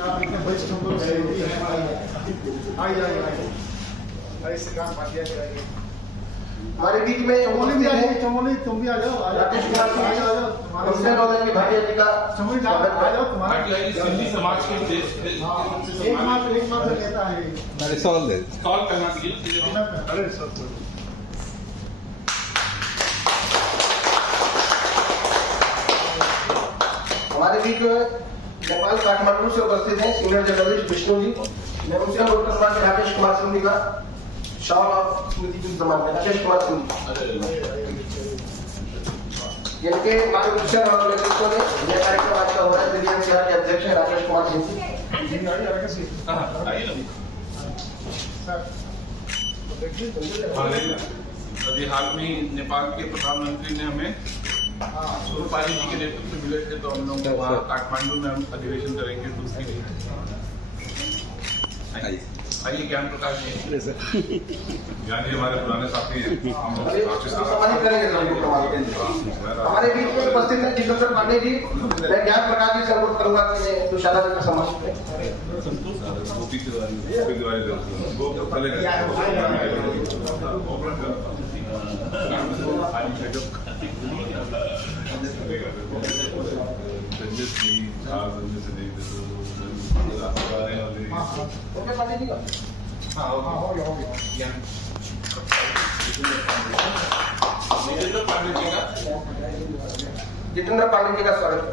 आप इतने वरिष्ठ हम लोग आइए श्रीकांत भाटिया जी आइए हमारे बीच में चमोली भी आइए, चमोली तुम भी आ जाओ, राकेश कुमार सिंह आ जाओ, की भाटिया जी का चमोली आ जाओ तुम्हारा सिंधी समाज के एकमात्र नेता है अरे सवाल दे सॉल्व करना चाहिए। अरे सब हमारे बीच में नेपाल काठमांडू से उपस्थित हैं सीनियर जर्नलिस्ट विष्णु जी। मैं उनसे अनुरोध करूंगा कि राकेश कुमार सिंह जी का शॉल और स्मृति की सम्मान में राकेश कुमार सिंह जिनके मार्गदर्शन और नेतृत्व में यह कार्यक्रम आज का हो रहा है। दिल्ली एनसीआर के अध्यक्ष हैं राकेश कुमार सिंह जी। अभी हाल में ही नेपाल के प्रधानमंत्री ने हमें सुरपाली जी के नेतृत्व में मिले थे, तो हम लोग वहाँ काठमांडू में हम अधिवेशन करेंगे तो उसके लिए आइए ज्ञान प्रकाश जी। ज्ञान जी हमारे पुराने साथी हैं। सम्मानित करेंगे हमारे बीच में उपस्थित है जितेंद्र पांडे जी। मैं ज्ञान प्रकाश जी से अनुरोध करूंगा कि तुषारा जी का सम्मान करें। जितेंद्र पांडे जी का स्वागत।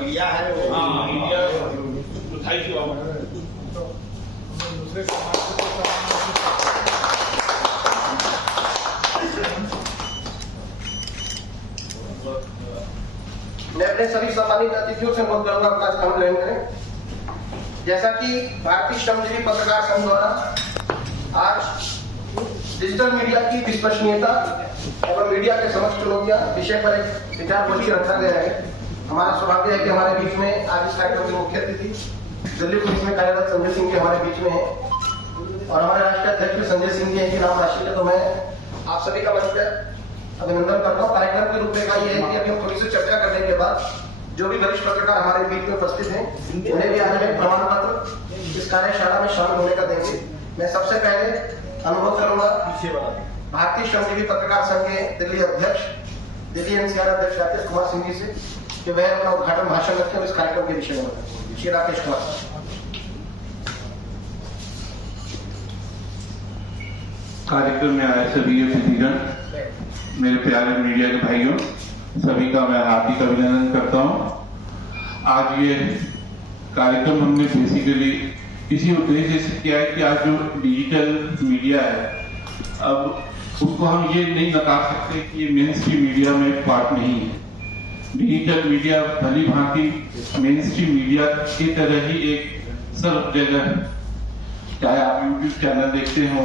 मीडिया है मैं अपने सभी सम्मानित अतिथियों से अनुरोध करूंगा अपना स्थान ग्रहण करें। जैसा कि भारतीय श्रमजीवी पत्रकार संघ द्वारा आज डिजिटल मीडिया की विश्वसनीयता एवं मीडिया के समक्ष चुनौतियां विषय पर एक विचार गोष्ठी रखा गया है। हमारा सौभाग्य है कि हमारे बीच में आज इस कार्यक्रम के मुख्य अतिथि दिल्ली पुलिस में कार्यरत संजय सिंह जी हमारे बीच में है और हमारे राष्ट्रीय अध्यक्ष संजय सिंह जी की नाम राशि है। तो मैं आप सभी का मंच पर अभिनंदन करता हूँ। कार्यक्रम की रूपरेखा ये है कि अभी हम थोड़ी सी चर्चा करने के बाद जो भी वरिष्ठ पत्रकार हमारे बीच में उपस्थित हैं उन्हें भी आज हमें प्रमाण पत्र इस कार्यशाला में शामिल होने का देंगे। मैं सबसे पहले अनुरोध करूंगा भारतीय श्रमजीवी पत्रकार संघ के दिल्ली अध्यक्ष दिल्ली एनसीआर अध्यक्ष राकेश कुमार सिंह जी से कि वह अपना उद्घाटन भाषण रखें और इस कार्यक्रम के विषय में। श्री राकेश कुमार कार्यक्रम में आए सभी अतिथिगण, मेरे प्यारे मीडिया के भाइयों, सभी का मैं हार्दिक अभिनंदन करता हूं। आज ये कार्यक्रम हमने बेसिकली इसी उद्देश्य से किया है कि आज जो डिजिटल मीडिया है, अब उसको हम ये नहीं नकार सकते कि ये मेन स्ट्रीम मीडिया में पार्ट नहीं है। डिजिटल मीडिया भली भांति मेन स्ट्रीम मीडिया की तरह ही एक सब जगह है, चाहे आप यूट्यूब चैनल देखते हो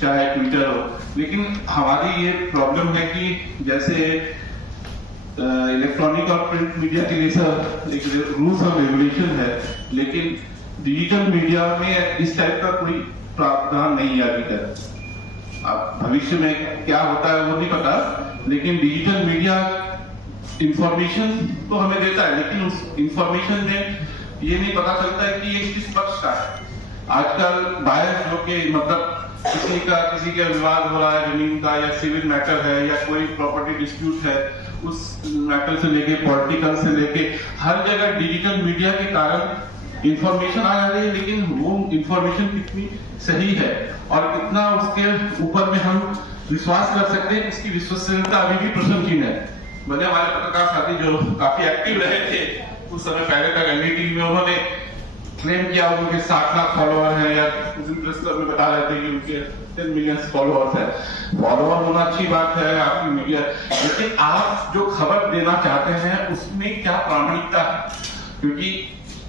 चाहे ट्विटर हो। लेकिन हमारी ये प्रॉब्लम है कि जैसे इलेक्ट्रॉनिक और प्रिंट मीडिया के लिए सब एक रूल्स और रेगुलेशन है, लेकिन डिजिटल मीडिया में इस टाइप का कोई प्रावधान नहीं है अभी तक। अब भविष्य में क्या होता है वो नहीं पता, लेकिन डिजिटल मीडिया इंफॉर्मेशन तो हमें देता है, लेकिन उस इंफॉर्मेशन में ये नहीं पता चलता है कि ये किस पक्ष का है। आजकल बायस जो कि मतलब किसी का विवाद हो रहा है जमीन का, या सिविल मैटर है, या कोई प्रॉपर्टी डिस्प्यूट है, उस मैटर से लेके पॉलिटिकल से लेके हर जगह डिजिटल मीडिया के कारण इंफॉर्मेशन आ जा रही है। लेकिन वो इंफॉर्मेशन कितनी सही है और कितना उसके ऊपर में हम विश्वास कर सकते हैं, इसकी विश्वसनीयता अभी भी प्रश्नचिन्ह है। मैंने हमारे पत्रकार साथी जो काफी एक्टिव रहे थे उस समय पहले तक एनडीटीवी में, उन्होंने क्लेम किया उनके 60 लाख फॉलोअर हैं, या उस दिन प्रेस क्लब में बता रहे थे कि उनके 10 मिलियन फॉलोअर्स हैं। फॉलोअर होना अच्छी बात है आपकी मीडिया, लेकिन आप जो खबर देना चाहते हैं उसमें क्या प्रामाणिकता है? क्योंकि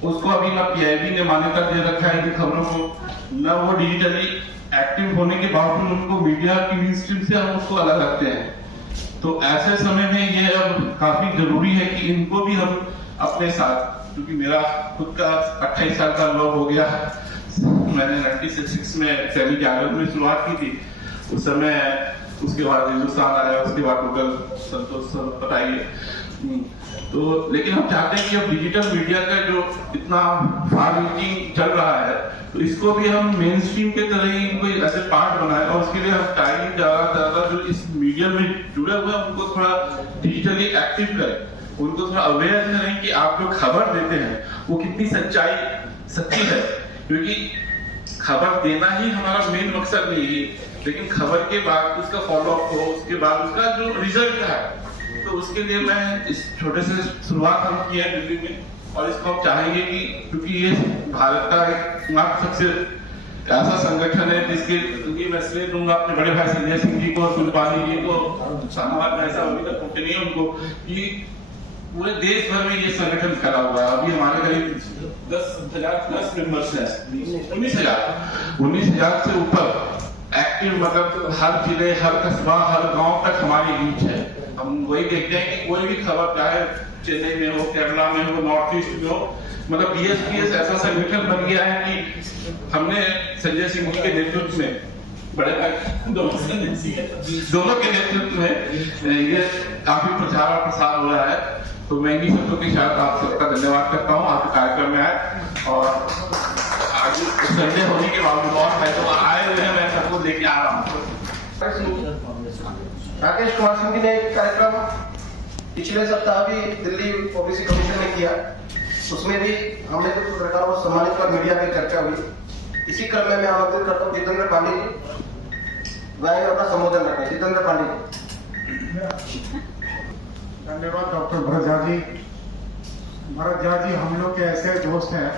उसको अभी ना पीआईबी ने मान्यता दे रखा है कि खबरों को न वो डिजिटली एक्टिव होने के बावजूद उनको मीडिया की मेन स्ट्रीम से हम उसको अलग रखते हैं। तो ऐसे समय में ये अब काफी जरूरी है कि इनको भी हम अपने साथ, क्योंकि मेरा खुद का 28 साल का अनुभव हो गया, मैंने 96 में दैनिक जागरण में शुरुआत की थी। उस समय उसके बाद हिंदुस्तान आया, उसके बाद गूगल, संतोष बताइए। तो लेकिन हम चाहते हैं कि अब डिजिटल मीडिया का जो इतना फार रीचिंग चल रहा है, तो इसको भी हम मेन स्ट्रीम के तरह ही इनको ऐसे पार्ट बनाए, और उसके लिए हम चाहिए ज्यादा जो इस मीडिया में जुड़े हुए हैं उनको थोड़ा डिजिटली एक्टिव करें, उनको थोड़ा अवेयर करें कि आप जो खबर देते हैं वो कितनी सच्ची है, क्योंकि खबर देना ही हमारा मेन मकसद नहीं है, लेकिन खबर के बाद उसका फॉलोअप हो, उसके बाद उसका जो रिजल्ट है, तो उसके लिए मैं इस छोटे से शुरुआत हम किया है दिल्ली में, और इसको हम चाहेंगे कि क्योंकि ये भारत का एक सबसे ऐसा संगठन है जिसके मैं इसलिए दूंगा अपने बड़े भाई संजय सिंह जी को, सुलपानी जी को, हमारे ऐसा अभी तक नहीं है उनको, कि पूरे देश भर में ये संगठन खड़ा हुआ है। अभी हमारे करीब 10,000+ मेंबर्स हैं, 19,000 से ऊपर एक्टिव, मतलब हर जिले, हर कस्बा, हर गांव तक हमारी रीच है। हम वही देखते हैं कि कोई भी खबर चाहे चेन्नई में हो, केरला में हो, नॉर्थ ईस्ट में हो, मतलब BSPS ऐसा संगठन बन गया है कि हमने संजय सिंह जी के नेतृत्व में, बड़े भाई दोनों के नेतृत्व में ये काफी प्रचार और प्रसार हो रहा है। तो मैं इन्हीं शब्दों के साथ आप सबका धन्यवाद करता हूँ, आपके कार्यक्रम में आए, और आगे संजय होने के बावजूद और मैं तो आए हुए हैं, मैं सबको लेके आ रहा हूँ। राकेश कुमार सिंह जी ने एक कार्यक्रम पिछले सप्ताह भी दिल्ली ओबीसी कमीशन ने किया, उसमें भी हमने कुछ पत्रकारों को सम्मानित कर मीडिया पे चर्चा हुई। इसी क्रम में मैं आमंत्रित करता हूँ जितेंद्र पांडे जी, वह अपना संबोधन रखें। जितेंद्र पांडे जी। धन्यवाद डॉक्टर भरत झा जी। भरत झा जी हम लोग के ऐसे दोस्त हैं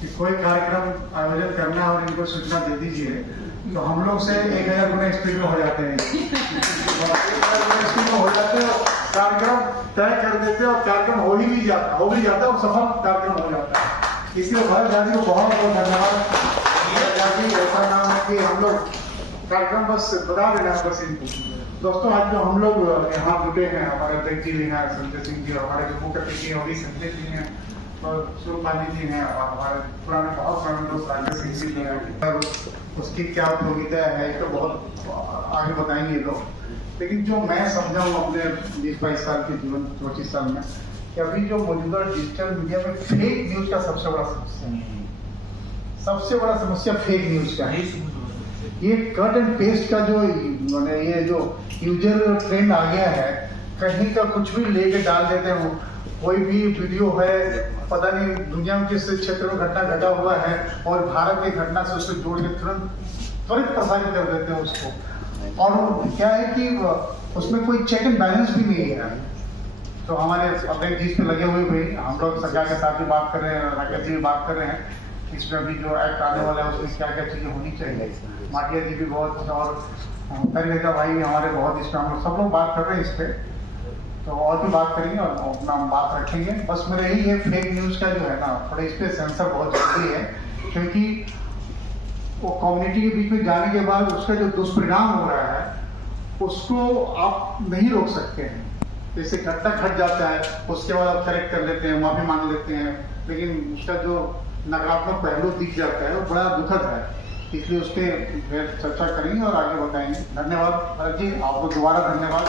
कि कोई कार्यक्रम आयोजन करना है और इनको सूचना दे दीजिए तो हम लोग से 1000 गुना स्पीड में हो जाते हैं, स्पीड में हो जाते हैं, कार्यक्रम तय कर देते हैं और कार्यक्रम हो भी जाता है और सफल कार्यक्रम हो जाता है। इसलिए भरत झा जी को बहुत बहुत धन्यवाद। भरत झा जी ऐसा नाम है कि हम लोग कार्यक्रम बस बता देना है बस इनको। दोस्तों आज जो हम लोग यहाँ जुटे हैं, हमारे अध्यक्ष जी हैं संजय सिंह जी, हमारे जो मुख्य अतिथि हैं संजय जी हैं और सुरपाली जी हैं, और हमारे पुराने बहुत पुराने दोस्त राकेश सिंह जी हैं। उसकी क्या उपयोगिता है तो बहुत आगे बताएंगे लोग, लेकिन जो मैं समझा हूँ अपने 20-22 साल के जीवन, 25 साल में, कि अभी जो मौजूदा डिजिटल मीडिया में फेक न्यूज का सबसे बड़ा समस्या फेक न्यूज का है। ये कट एंड पेस्ट का जो मैंने ये जो यूजर ट्रेंड आ गया है, कहीं का कुछ भी लेके डाल देते हो, कोई भी वीडियो है, पता नहीं दुनिया में किस क्षेत्र में घटना घटा हुआ है और भारत की घटना से उसको जोड़ के त्वरित प्रसारित कर देते हैं उसको, और क्या है कि उसमें कोई चेक एंड बैलेंस भी नहीं है। तो हमारे अपने चीज पे लगे हुए भी हम लोग सरकार के साथ भी बात कर रहे हैं, राकेश जी भी बात कर रहे हैं, इसमें अभी जो एक्ट आने वाला है उसमें क्या क्या चीजें होनी चाहिए। माटिया जी भी बहुत, और परिवेदा भाई भी हमारे बहुत, इसमें हम लोग सब लोग बात कर रहे हैं इस पे, तो और भी बात करेंगे और अपना बात रखेंगे। बस मेरा यही है, फेक न्यूज का जो है ना, थोड़ा इस पे सेंसर बहुत जरूरी है, क्योंकि वो कम्युनिटी के बीच में जाने के बाद उसका जो दुष्परिणाम हो रहा है उसको आप नहीं रोक सकते हैं। जैसे घटना घट जाता है उसके बाद आप करेक्ट कर लेते हैं, माफी मांग लेते हैं, लेकिन उसका जो नकारात्मक पहलू दिख जाता है वो बड़ा दुखद है, इसलिए उस पर चर्चा करेंगे और आगे बताएंगे। धन्यवाद भरत जी, आपको दोबारा धन्यवाद।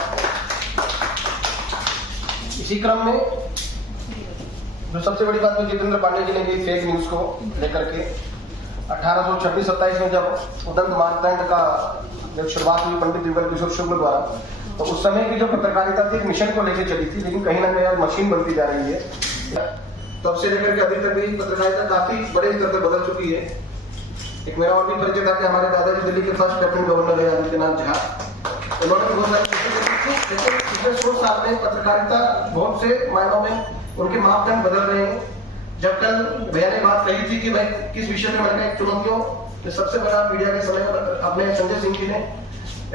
इसी क्रम में जो सबसे बड़ी बात तो जितेंद्र पांडे जी ने भी फेक न्यूज को लेकर के 1826-27 में जब उदंत मानदंड का जब शुरुआत हुई पंडित युगल किशोर शुक्ल द्वारा, तो उस समय की जो पत्रकारिता थी मिशन को लेकर चली थी, लेकिन कहीं ना कहीं आज मशीन बनती जा रही है। तब से लेकर के अभी तक भी पत्रकारिता काफी बड़े स्तर पर बदल चुकी है। एक मेरा और भी परिचय था कि हमारे दादाजी दिल्ली के फर्स्ट लेफ्टिनेंट गवर्नर रहे आदित्यनाथ झा, उन्होंने बहुत सारे पिछले 100 साल में पत्रकारिता बहुत से मायनों में उनके मापदंड बदल रहे हैं। जब कल भैया ने बात कही थी कि भाई किस विषय में मैंने एक चुनौतियों में सबसे बड़ा मीडिया के समय पर अपने संजय सिंह जी ने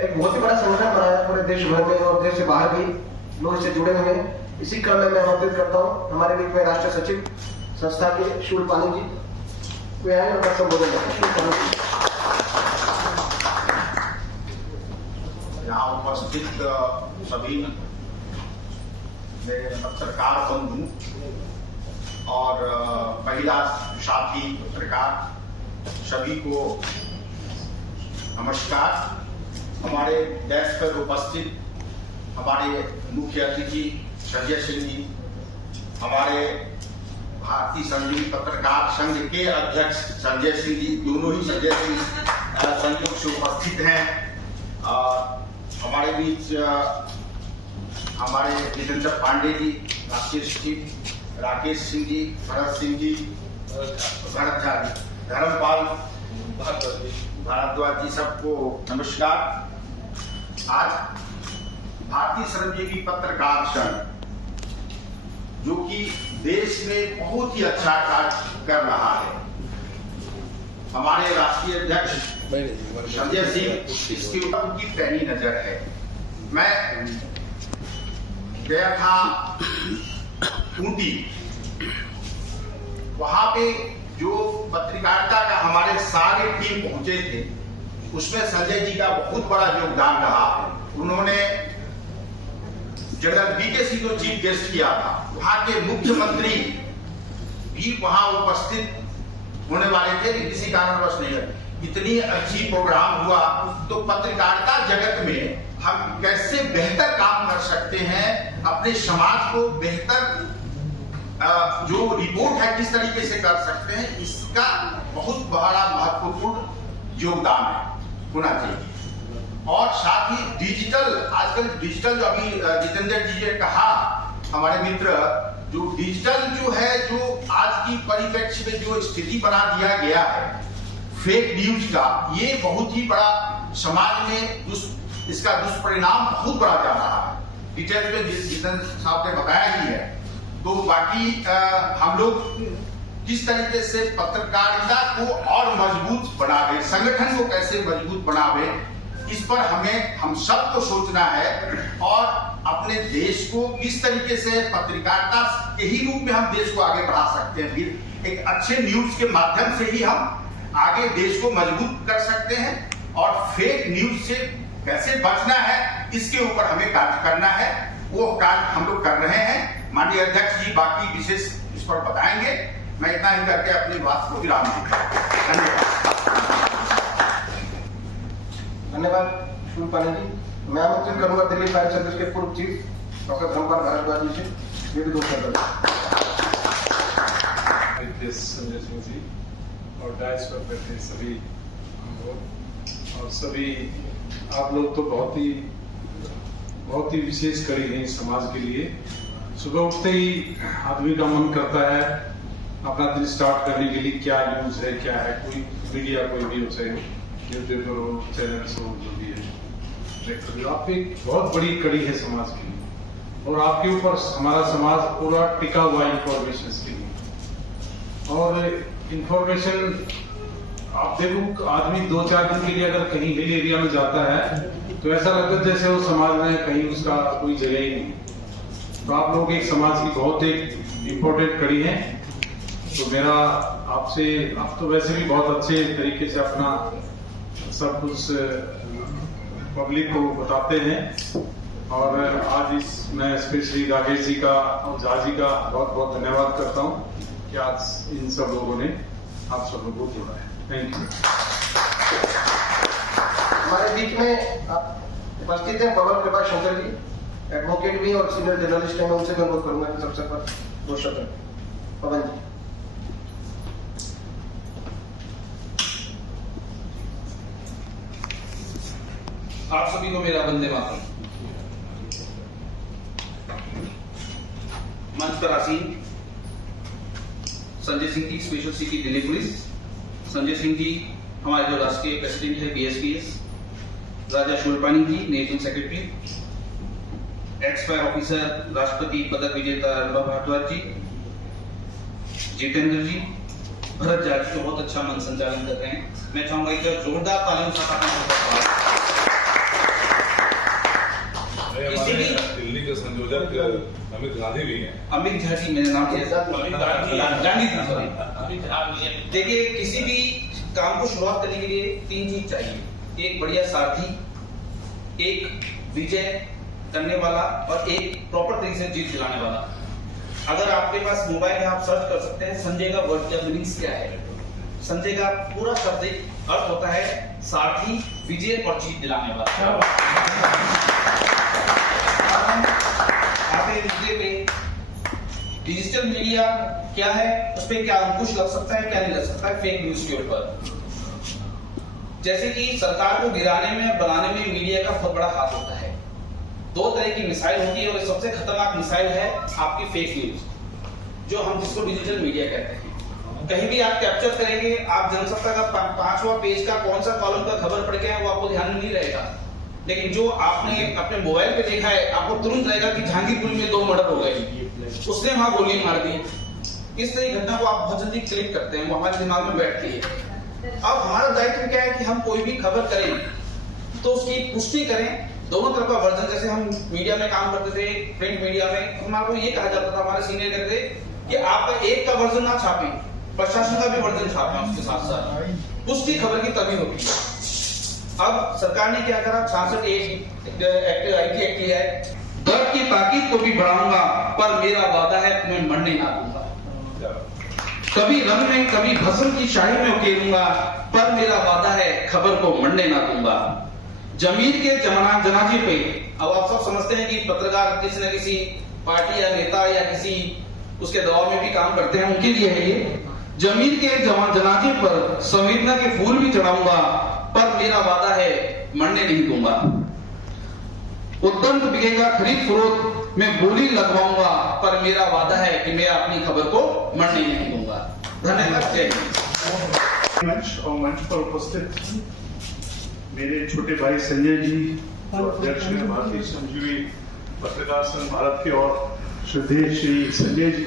एक बहुत ही बड़ा संगठन बनाया पूरे देश भर में और देश से बाहर भी लोग इससे जुड़े हुए हैं। इसी क्रम में मैं आमंत्रित करता हूँ हमारे बीच में राष्ट्रीय सचिव संस्था के शूलपानी जी, वे आए और संबोधन करें। यहाँ उपस्थित सभी मेरे पत्रकार बंधु और महिला साथी पत्रकार सभी को नमस्कार। हमारे डेस्क पर उपस्थित हमारे मुख्य अतिथि संजय सिंह जी, हमारे भारतीय संजीवनी पत्रकार संघ के अध्यक्ष संजय सिंह जी, दोनों ही संजय सिंह संयोग से उपस्थित हैं। हमारे बीच हमारे जितेंद्र पांडे जी, राष्ट्रीय सचिव राकेश सिंह जी, भरत सिंह जी, धर्मपाल भारद्वाज जी, सबको नमस्कार। आज भारतीय श्रमजीवी पत्रकार संघ, जो कि देश में बहुत ही अच्छा कार्य कर रहा है, हमारे राष्ट्रीय अध्यक्ष संजय सिंह, इसके ऊपर उनकी पैनी नजर है। मैं गया था ऊटी, वहां पे जो पत्रकारिता का हमारे सारे टीम पहुंचे थे, उसमें संजय जी का बहुत बड़ा योगदान रहा। उन्होंने जनरल वीके सिंह को चीफ गेस्ट किया था, वहां के मुख्यमंत्री भी वहां उपस्थित होने वाले थे, लेकिन किसी कारणवश नहीं है। इतनी अच्छी प्रोग्राम हुआ। तो पत्रकारिता जगत में हम कैसे बेहतर काम कर सकते हैं, अपने समाज को बेहतर जो रिपोर्ट है किस तरीके से कर सकते हैं, इसका बहुत बड़ा महत्वपूर्ण योगदान होना चाहिए। और साथ ही डिजिटल, आजकल डिजिटल जो अभी जितेंद्र जी ने कहा, हमारे मित्र, जो डिजिटल जो है, जो आज की परिप्रेक्ष्य में जो स्थिति बना दिया गया है फेक न्यूज का, ये बहुत ही बड़ा समाज में इसका दुष्परिणाम बहुत बड़ा जा रहा है। डिटेल में जितेंद्र साहब ने बताया ही है। तो बाकी हम लोग किस तरीके से पत्रकारिता को और मजबूत बनावे, संगठन को कैसे मजबूत बनावे, इस पर हम सबको सोचना है। और अपने देश को किस तरीके से पत्रकारिता के ही रूप में हम देश को आगे बढ़ा सकते हैं। फिर एक अच्छे न्यूज के माध्यम से ही हम आगे देश को मजबूत कर सकते हैं। और फेक न्यूज से कैसे बचना है, इसके ऊपर हमें कार्य करना है। वो कार्य हम लोग कर रहे हैं। माननीय अध्यक्ष जी बाकी विशेष इस पर बताएंगे। मैं इतना ही करके अपनी बात को विराम दूंगा। धन्यवाद शुभ पानी जी। मैं आमंत्रित करूंगा दिल्ली फायर सर्विस के पूर्व चीफ डॉक्टर धर्मपाल भारद्वाज जी से, ये भी 2 शब्द। संजय सिंह जी और डायस पर बैठे सभी लोग और सभी आप लोग तो बहुत ही विशेष कड़ी है समाज के लिए। सुबह उठते ही आदमी का मन करता है अपना दिन स्टार्ट करने के लिए क्या न्यूज है, क्या है, कोई मीडिया कोई भी हो, चाहे न्यूज़पेपर हो, चैनल हो, जो भी है। आप एक बहुत बड़ी कड़ी है समाज के लिए और आपके ऊपर हमारा समाज पूरा टिका हुआ इंफॉर्मेशन के लिए। और इंफॉर्मेशन आप देखो, आदमी 2-4 दिन के लिए अगर कहीं हिल एरिया में जाता है तो ऐसा लगता है जैसे वो समाज में कहीं उसका कोई जगह ही नहीं। तो आप लोग एक समाज की बहुत एक इम्पोर्टेंट कड़ी है। तो मेरा आपसे, आप तो वैसे भी बहुत अच्छे तरीके से अपना सब कुछ पब्लिक को बताते हैं। और आज मैं स्पेशली राकेश जी का और झा जी का बहुत बहुत धन्यवाद करता हूँ कि आज इन सब लोगों ने आप सब लोगों को जोड़ा है। Thank you. हमारे बीच में उपस्थित है पवन प्रभा शंकर जी, एडवोकेट भी और सीनियर जर्नलिस्ट है। मैं उनसे अनुरोध करूंगा इस अवसर पर 2 शब्द। पवन जी। आप सभी को मेरा वंदे मातरम। मंच पर आसीन Sanjay Singh ji, special city Delhi police. Sanjay Singh ji हमारे जो राष्ट्रीय प्रेसिडेंट है BSPS, Raja Shurpani ji national secretary, ex fire officer राष्ट्रपति पदक विजेता भारद्वाज जी, जितेंद्र जी, भरत जी जो बहुत अच्छा मन संचालन कर रहे हैं। मैं चाहूंगा एक जोरदार तालियों से दिल्ली के संयोजक अमित गांधी भी हैं। अमित झा जी मेरा नाम देखिए, किसी भी काम को शुरुआत करने के लिए 3 चीज चाहिए। एक बढ़िया सारथी, एक विजय करने वाला और एक प्रॉपर तरीके से जीत दिलाने वाला। अगर आपके पास मोबाइल है आप सर्च कर सकते हैं संजय का वर्ड का मीनिंग्स क्या है। संजय का पूरा शब्द अर्थ होता है सारथी, विजय और जीत दिलाने वाला। आते मुद्दे पे डिजिटल मीडिया क्या है, उस पर क्या अंकुश लग सकता है, क्या नहीं लग सकता है फेक न्यूज के ऊपर। जैसे कि सरकार को गिराने में और बनाने में मीडिया का बहुत बड़ा हाथ होता है। दो तरह की मिसाइल होती है और सबसे खतरनाक मिसाइल है आपकी फेक न्यूज, जो हम जिसको डिजिटल मीडिया कहते हैं। कहीं भी आप कैप्चर करेंगे, आप जनसत्ता का 5वां पेज का कौन सा कॉलम का खबर पढ़ के है वो आपको ध्यान में नहीं रहेगा, लेकिन जो आपने अपने मोबाइल पे देखा है आपको तुरंत रहेगा कि जहांगीरपुर में 2 मर्डर हो गए, उसने वहां गोली मार दी। इस तरह की घटना को आप बहुत जल्दी क्लिक करते हैं, वो हमारे दिमाग में बैठती है। अब हमारा दायित्व क्या है कि हम कोई भी खबर करें तो उसकी पुष्टि करें, दोनों तरफ का वर्जन। जैसे हम मीडिया में काम करते थे, प्रिंट मीडिया में, हमारे को ये कहा जाता था, हमारे सीनियर कहते थे कि आपका एक का वर्जन ना छापें, प्रशासन का भी वर्जन छापें उसके साथ साथ। पुष्टि खबर की तभी होती है। अब सरकार ने क्या करा, 66 IT एक्ट लिया है। दर्द की ताकीद को भी बढ़ाऊंगा पर मेरा वादा है तुम्हें मरने ना दूंगा। कभी रंग में कभी भस्म की शाही में उकेरूंगा पर मेरा वादा है खबर को मरने ना दूंगा। जमीर के जनाजे पे, अब आप सब समझते हैं कि पत्रकार किसी न किसी पार्टी या नेता या किसी उसके दबाव में भी काम करते हैं, उनके लिए है ये। जमीर के जनाजे पर संवेदना के फूल भी चढ़ाऊंगा पर मेरा वादा है मरने नहीं दूंगा। उद्दंड बिकेगा खरीद फरोख्त में बोली लगवाऊंगा पर मेरा वादा है कि मैं अपनी खबर को मरने नहीं दूंगा। धन्यवाद। जय हिंद। मंच और मंच पर उपस्थित मेरे छोटे भाई संजय जी, जो अध्यक्ष हैं भारतीय श्रमजीवी पत्रकार संघ भारत के, और श्रद्धेय श्री संजय जी,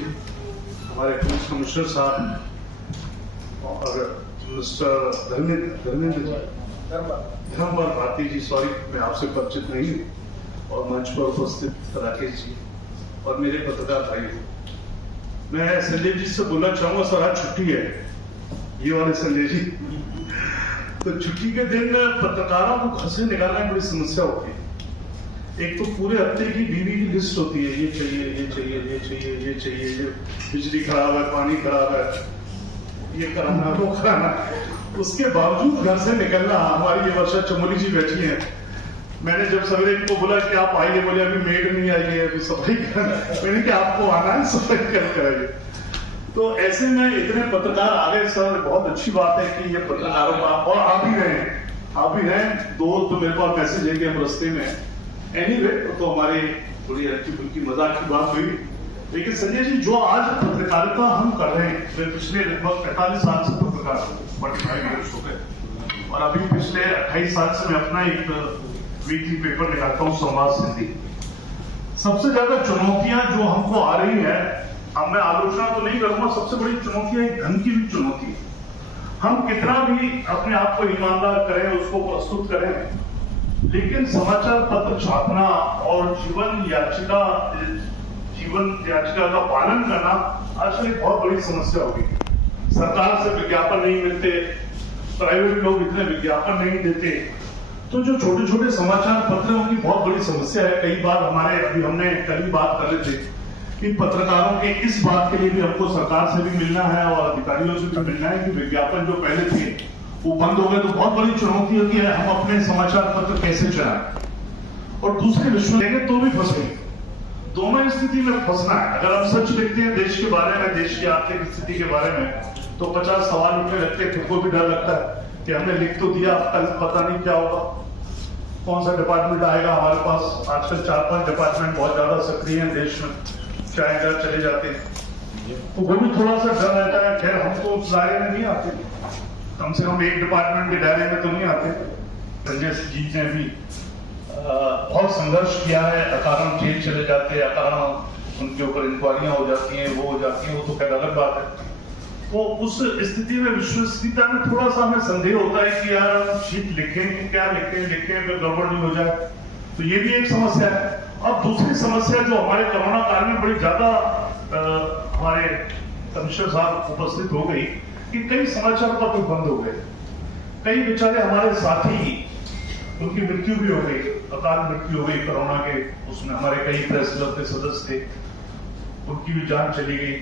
हमारे पुलिस कमिश्नर साहब, और मिस्टर धर्मेंद्र जी, धर्मपाल भारती जी, सॉरी मैं आपसे परिचित नहीं हूँ, और मंच पर उपस्थित राकेश जी और मेरे पत्रकार भाई। मैं संजय जी से बोलना चाहूंगा, सर आज छुट्टी है, ये वाले संजय जी, तो छुट्टी के दिन पत्रकारों को घर से निकालना बड़ी समस्या होती है। एक तो पूरे हफ्ते की बीवी की लिस्ट होती है, ये चाहिए, ये चाहिए, ये चाहिए, ये चाहिए, ये बिजली खराब है, पानी खराब है, ये कराना, वो कराना। उसके बावजूद घर से निकलना। हमारी ये वर्षा चमोली जी बैठी है, मैंने जब सवेरे इनको बोला कि आप आइए, बोले अभी मेड नहीं आई है, अभी सफाई करना। मैंने कहा आपको आना है, सफाई कर आइए। तो ऐसे में इतने पत्रकार आ गए सर, बहुत अच्छी बात है कि ये पत्रकारों का, और आप भी रहे 2 तो मेरे पास मैसेज है कि हम रस्ते में। एनीवे, तो हमारी थोड़ी हल्की फुल्की मजाक की बात हुई। लेकिन संजय जी, जो आज पत्रकारिता हम कर रहे हैं, मैं पिछले लगभग 45 साल से पत्रकार हूँ, 45 ईयर्स हो गए, और अभी पिछले 28 साल से मैं अपना एक वीकली पेपर निकालता हूँ, संवाद सिंधी। सबसे ज्यादा चुनौतियां जो हमको आ रही है, अब मैं आलोचना तो नहीं करूंगा, सबसे बड़ी चुनौतियां एक धन की भी चुनौती है। हम कितना भी अपने आप को ईमानदार करें, उसको प्रस्तुत करें, लेकिन समाचार पत्र छापना और जीवन याचिका का पालन करना आजकल एक बहुत बड़ी समस्या होगी। सरकार से विज्ञापन नहीं मिलते, प्राइवेट लोग इतने विज्ञापन नहीं देते, तो जो छोटे छोटे समाचार पत्र हैं उनकी बहुत बड़ी समस्या है। कई बार अभी हमने कल ही बात कर रहे थे कि पत्रकारों के इस बात के लिए भी हमको सरकार से भी मिलना है और अधिकारियों से भी मिलना है कि विज्ञापन जो पहले थे वो बंद हो गए। तो बहुत बड़ी चुनौती होती है हम अपने समाचार पत्र कैसे चलाएं, और दूसरे विश्व लेंगे तो भी फंसेंगे। दोनों स्थिति में फंसना है। अगर हम सच लिखते हैं देश के बारे में, देश की आर्थिक स्थिति के बारे में, तो 50 सवाल उठने लगते हैं, खुद को भी डर लगता है कि हमने लिख तो दिया, कल पता नहीं क्या होगा, कौन सा डिपार्टमेंट आएगा हमारे पास। आजकल 4-5 डिपार्टमेंट बहुत ज्यादा सक्रिय हैं देश में, चाहे जहाँ चले जाते हैं, तो वो भी थोड़ा सा डर रहता है। खैर हम तो उस दायरे में नहीं आते, कम से कम एक डिपार्टमेंट के दायरे में तो नहीं आते। संजय जी ने भी बहुत संघर्ष किया है, अकारण जेल चले जाते हैं, अकारण उनके ऊपर इंक्वायरियां हो जाती हैं, वो हो जाती हैं, वो तो खैर अलग बात है। तो उस स्थिति में, विश्वसनीयता में थोड़ा सा हमें संदेह होता है कि यार हम ठीक लिखें, क्या लिखें फिर गड़बड़ नहीं हो जाए, तो ये भी एक समस्या है। अब दूसरी समस्या जो हमारे कोरोना काल में बड़ी ज्यादा हमारे कमिश्नर साहब उपस्थित हो गई कि कई समाचार पत्र बंद हो गए, कई बेचारे हमारे साथी उनकी मृत्यु भी हो गई, अकाल मृत्यु हो गई कोरोना के, उसमें हमारे कई प्रेस क्लब के सदस्य थे, उनकी भी जान चली गई।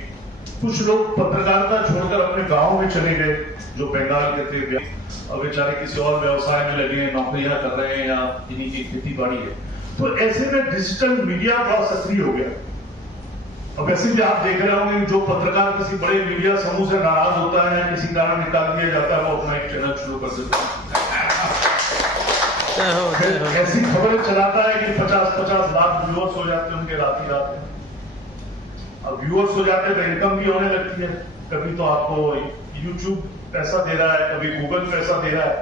कुछ लोग पत्रकारिता छोड़कर अपने गांव में चले गए जो बंगाल के थे, अब बेचारे किसी और व्यवसाय में लगे हैं, नौकरियां कर रहे हैं या इन्हीं की खेती बाड़ी है। तो ऐसे में डिजिटल मीडिया बड़ा सक्रिय हो गया। अब वैसे भी आप देख रहे होंगे जो पत्रकार किसी बड़े मीडिया समूह से नाराज होता है, किसी कारण निकाल दिया जाता है, वो अपना एक चैनल शुरू कर देता है, ऐसी खबरें चलाता है कि 50-50 लाख व्यूअर्स हो जाते हैं उनके रात ही रात में। अब व्यूअर्स हो जाते हैं तो इनकम भी होने लगती है, कभी तो आपको YouTube पैसा दे रहा है, कभी गूगल पैसा दे रहा है,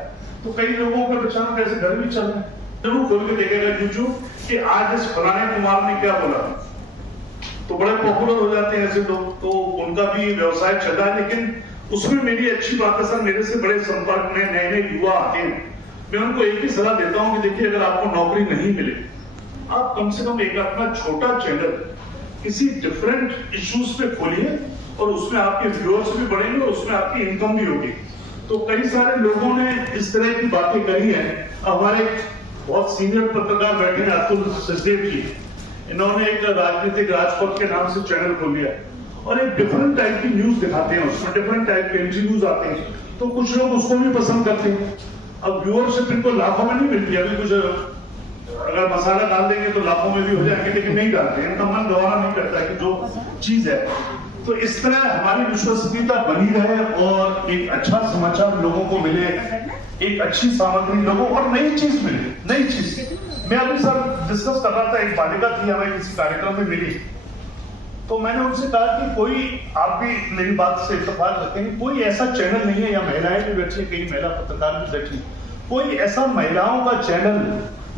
तो कई लोगों के बेचारों कैसे घर भी चल रहे हैं। जरूर खोल के देखेगा YouTube कि आज इस फलाने कुमार ने क्या बोला, तो बड़े पॉपुलर हो जाते हैं ऐसे लोग, तो उनका भी व्यवसाय चल रहा है। लेकिन उसमें मेरी अच्छी बात है सर, मेरे से बड़े संपर्क में नए नए युवा आते हैं, मैं उनको एक ही सलाह देता हूं कि देखिए, अगर आपको नौकरी नहीं मिले, आप कम से कम एक अपना छोटा चैनल किसी डिफरेंट इश्यूज पे खोलिए और उसमें आपके व्यूअर्स भी बढ़ेंगे और उसमें आपकी इनकम भी होगी। तो कई सारे लोगों ने इस तरह की बातें करी हैं। हमारे बहुत सीनियर पत्रकार बैठे हैं, अतुल सचदेव जी, इन्होंने एक राजनीतिक राजपथ के नाम से चैनल खोल लिया और एक डिफरेंट टाइप की न्यूज दिखाते हैं, उसमें डिफरेंट टाइप के इंटरव्यूज आते हैं, तो कुछ लोग उसको भी पसंद करते हैं। अब व्यूअरशिप इनको लाखों में नहीं मिलती, अभी कुछ अगर मसाला डाल देंगे तो लाखों में भी हो जाएंगे, लेकिन नहीं डालते, इनका मन गवारा नहीं करता है कि जो चीज है। तो इस तरह हमारी विश्वसनीयता बनी रहे और एक अच्छा समाचार लोगों को मिले, एक अच्छी सामग्री लोगों और नई चीज मिले, नई चीज। मैं अभी सर डिस्कस कर रहा था, एक बालिका थी हमें किसी कार्यक्रम में मिली, तो मैंने उनसे कहा कि कोई, आप भी मेरी बात से इत्तेफाक रखेंगे, कोई ऐसा चैनल नहीं है, या महिलाएं भी बैठी, कई महिला पत्रकार भी बैठी, कोई ऐसा महिलाओं का चैनल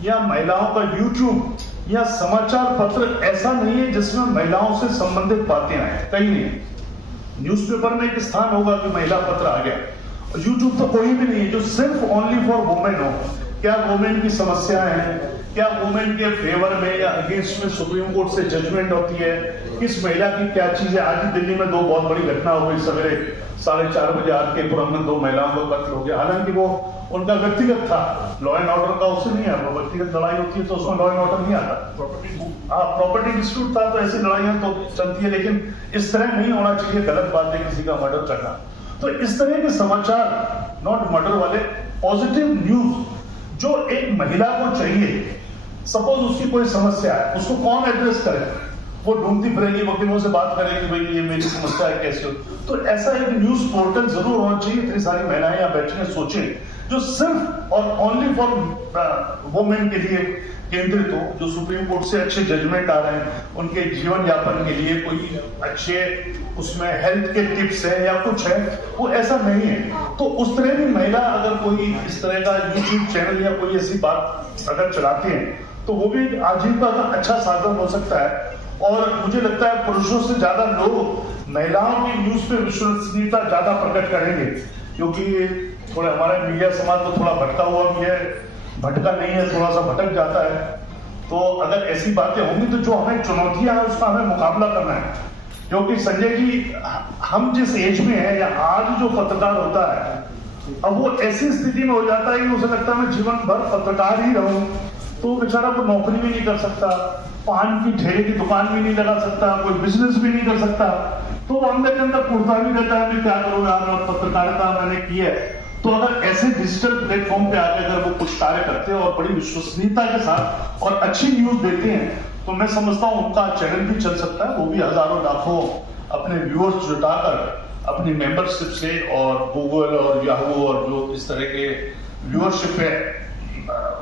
या महिलाओं का यूट्यूब या समाचार पत्र ऐसा नहीं है जिसमें महिलाओं से संबंधित बातें आए, कहीं नहीं। न्यूज़पेपर में एक स्थान होगा कि महिला पत्र आ गया, यूट्यूब तो कोई भी नहीं है जो सिर्फ ओनली फॉर वुमेन हो। क्या वुमेन की समस्याएं हैं, क्या वुमेन के फेवर में या अगेंस्ट में सुप्रीम कोर्ट से जजमेंट होती है, किस महिला की क्या चीज है। आज ही दिल्ली में दो बहुत बड़ी घटना हो गई, सवेरे 4:30 बजे आर के पुरम में 2 महिलाओं को कत्ल हो गया, हालांकि वो उनका व्यक्तिगत था, लॉ एंड ऑर्डर का उससे नहीं आता, व्यक्तिगत लड़ाई होती है तो उसमें लॉ एंड ऑर्डर नहीं आता, प्रॉपर्टी डिस्प्यूट था तो ऐसी लड़ाइयां तो चलती है, लेकिन इस तरह नहीं होना चाहिए, गलत बात है किसी का मर्डर करना। तो इस तरह के समाचार, नॉट मर्डर वाले, पॉजिटिव न्यूज जो एक महिला को चाहिए। सपोज उसकी कोई समस्या है, उसको कौन एड्रेस करे, वो ढूंढती फिरेगी, वकीलों से बात करेगी, भाई ये मेरी समस्या है कैसे हो। तो ऐसा एक न्यूज पोर्टल जरूर होना चाहिए। इतनी सारी महिलाएं यहाँ बैठी हैं, सोचें, जो सिर्फ और ओनली फॉर वुमेन के लिए केंद्रित हो, जो सुप्रीम कोर्ट से अच्छे जजमेंट आ रहे हैं, उनके जीवन यापन के लिए कोई अच्छे उसमें हेल्थ के टिप्स है या कुछ है, वो ऐसा नहीं है। तो उस तरह की महिला अगर कोई इस तरह का यूट्यूब चैनल या कोई ऐसी बात अगर चलाते हैं, तो वो भी आजीविका का अच्छा साधन हो सकता है। और मुझे लगता है पुरुषों से ज्यादा लोग महिलाओं की न्यूज पे विश्वसनीयता ज्यादा प्रकट करेंगे, क्योंकि थोड़ा हमारा मीडिया समाज तो थोड़ा भटका हुआ भी है, भटका नहीं है, थोड़ा सा भटक जाता है। तो अगर ऐसी बातें होंगी तो जो हमें चुनौतियां हैं उसका हमें मुकाबला करना है, क्योंकि संजय जी, हम जिस एज में है या आज जो पत्रकार होता है, अब वो ऐसी स्थिति में हो जाता है कि उसे लगता है मैं जीवन भर पत्रकार ही रहूं, तो बेचारा कोई नौकरी भी नहीं कर सकता, पान की ठेले की दुकान भी नहीं लगा सकता, कोई बिजनेस भी नहीं कर सकता, तो वो अंदर के अंदर पूछता भी रहता है मैं क्या करूँ यार, पत्रकारिता मैंने की है। तो अगर ऐसे डिजिटल प्लेटफॉर्म पे आके अगर वो कुछ कार्य करते हैं और बड़ी विश्वसनीयता के साथ और अच्छी न्यूज देते हैं, तो मैं समझता हूँ उनका चैनल भी चल सकता है, वो भी हजारों लाखों अपने व्यूअर्स जुटाकर अपनी मेंबरशिप से और गूगल और याहू और जो इस तरह के व्यूअरशिप है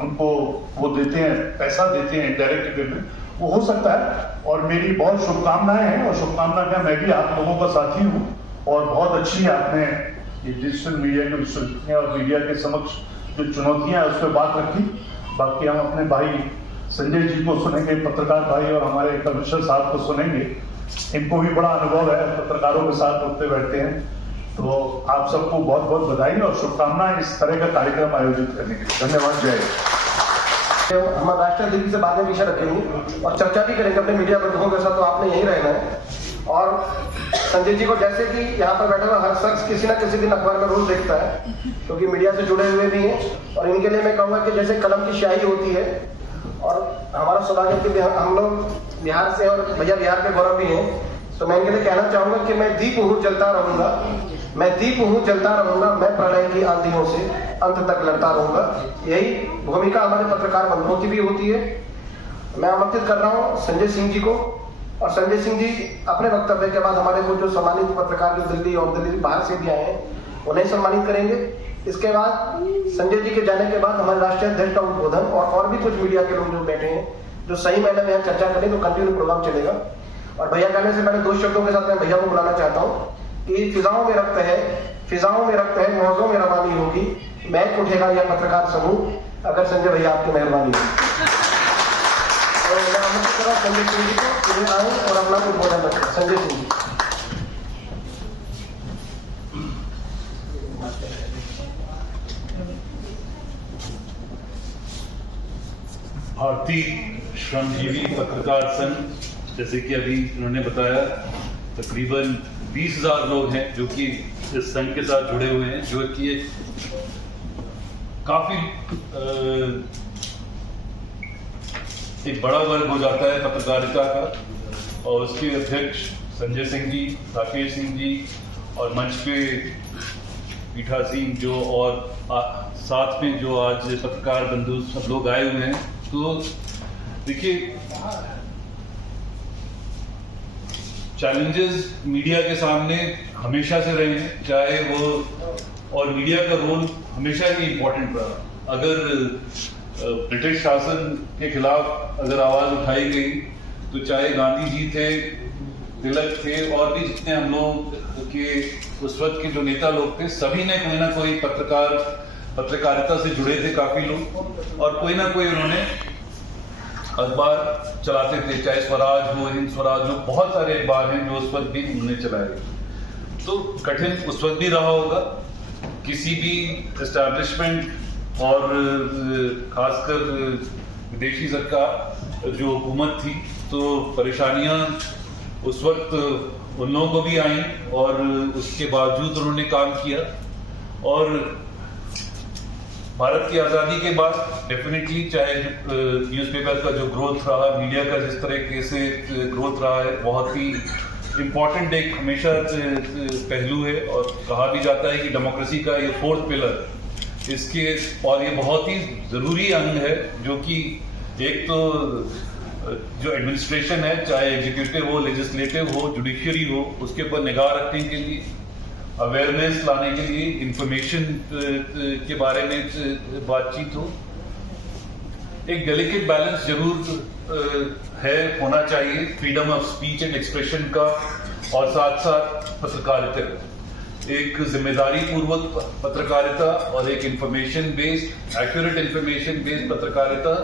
उनको वो देते हैं, पैसा देते हैं डायरेक्ट वे में, वो हो सकता है। और मेरी बहुत शुभकामनाएं हैं, और शुभकामना क्या, मैं भी आप लोगों का साथी हूँ, और बहुत अच्छी आपने ये डिजिटल मीडिया के विश्वसनीय और मीडिया के समक्ष जो चुनौतियां हैं उस पर बात रखी। बाकी हम अपने भाई संजय जी को सुनेंगे, पत्रकार भाई, और हमारे कमिश्नर साहब को सुनेंगे, इनको भी बड़ा अनुभव है, पत्रकारों के साथ उठते बैठते हैं। तो आप सबको बहुत बहुत बधाई और शुभकामनाएं इस तरह का कार्यक्रम आयोजित करने के लिए। धन्यवाद। जय। हम राष्ट्रीय दिल्ली से बाद में विषय रखेंगे और चर्चा भी करेंगे अपने मीडिया बंधुओं के साथ, तो आपने यही रहना है। और संजय जी को, जैसे कि यहाँ पर बैठा हुआ हर शख्स किसी न किसी दिन अखबार में रोज देखता है, क्योंकि मीडिया से जुड़े हुए भी हैं, और इनके लिए मैं कहूँगा कि जैसे कलम की स्याही होती है, और हमारा सौभाग्य कि हम लोग बिहार से और भैया बिहार के गौरव भी हैं, तो मैं इनके लिए कहना चाहूंगा कि मैं दीप हूँ जलता रहूंगा, मैं दीप हूँ जलता रहूंगा, मैं प्रलय की आंधियों से अंत तक लड़ता रहूंगा। यही भूमिका हमारे पत्रकार बंधुओं की भी होती है। मैं आमंत्रित कर रहा हूँ संजय सिंह जी को और संजय सिंह जी अपने वक्तव्य के बाद हमारे को जो सम्मानित पत्रकार जो दिल्ली और दिल्ली बाहर से भी आए हैं उन्हें सम्मानित करेंगे। इसके बाद संजय जी के जाने के बाद हमारे राष्ट्रीय अध्यक्ष का उद्बोधन और भी कुछ मीडिया के लोग जो बैठे हैं जो सही मायने में यहाँ चर्चा करें तो कंटिन्यू प्रोग्राम चलेगा। और भैया कहने से पहले 2 शब्दों के साथ मैं भैया को बुलाना चाहता हूँ कि फिजाओं में रक्त है मौजों में रवानी होगी, मैच उठेगा यह पत्रकार समूह अगर संजय भैया आपकी मेहरबानी हो। और मैं आमंत्रित करूँ संजय सिंह जी को इन्हें आए और अपना उद्बोधन रखें। संजय सिंह जी। भारतीय श्रमजीवी पत्रकार संघ, जैसे कि अभी उन्होंने बताया, तकरीबन 20,000 लोग हैं जो कि इस संघ के साथ जुड़े हुए हैं, जो कि काफी एक बड़ा वर्ग हो जाता है पत्रकारिता का। और उसके अध्यक्ष संजय सिंह जी, राकेश सिंह जी और मंच पे पीठा सिंह जो और साथ में जो आज पत्रकार बंधु सब लोग आए हुए हैं। तो देखिए, चैलेंजेस मीडिया के सामने हमेशा से रहे हैं, चाहे वो, और मीडिया का रोल हमेशा ही इम्पोर्टेंट रहा। अगर ब्रिटिश शासन के खिलाफ अगर आवाज उठाई गई तो चाहे गांधी जी थे, तिलक थे और भी जितने हम लोग के उस वक्त के जो नेता लोग थे, सभी ने कोई ना कोई पत्रकारिता से जुड़े थे काफी लोग, और कोई ना कोई उन्होंने अखबार चलाते थे, चाहे स्वराज हो, हिंद स्वराज हो, बहुत सारे अखबार हैं जो उस वक्त भी उन्होंने चलाए। तो कठिन उस वक्त भी रहा होगा किसी भी एस्टैब्लिशमेंट और खासकर विदेशी सरकार जो हुकूमत थी, तो परेशानियां उस वक्त उन लोगों को भी आई और उसके बावजूद उन्होंने काम किया। और भारत की आज़ादी के बाद डेफिनेटली चाहे न्यूज़पेपर का जो ग्रोथ रहा, मीडिया का जिस तरीके से ग्रोथ रहा है, बहुत ही इम्पोर्टेंट एक हमेशा पहलू है। और कहा भी जाता है कि डेमोक्रेसी का ये 4th पिलर इसके, और ये बहुत ही ज़रूरी अंग है, जो कि एक तो जो एडमिनिस्ट्रेशन है, चाहे एग्जीक्यूटिव हो, लेजिस्लेटिव हो, जुडिशियरी हो, उसके ऊपर निगाह रखने के लिए, अवेयरनेस लाने के लिए, इंफॉर्मेशन के बारे में बातचीत हो। एक डेलिकेट बैलेंस जरूर है, होना चाहिए freedom of speech and expression का, और साथ साथ पत्रकारिता, एक जिम्मेदारी पूर्वक पत्रकारिता और एक information based, accurate information based पत्रकारिता